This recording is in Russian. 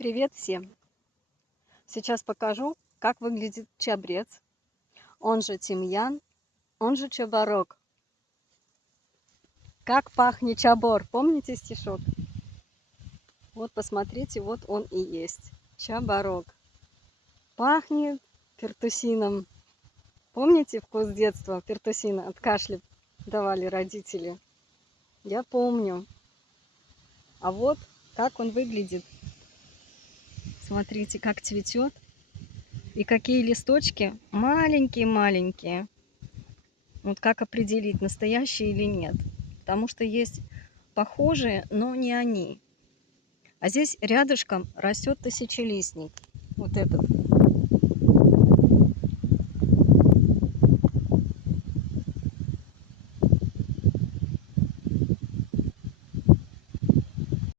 Привет всем! Сейчас покажу, как выглядит чабрец, он же тимьян, он же чабарок. Как пахнет чабор, помните стишок? Вот посмотрите, вот он и есть, чаборок. Пахнет пертусином. Помните вкус детства пертусина от кашля давали родители? Я помню. А вот как он выглядит. Смотрите, как цветет. И какие листочки маленькие-маленькие. Вот как определить, настоящие или нет. Потому что есть похожие, но не они. А здесь рядышком растет тысячелистник. Вот этот.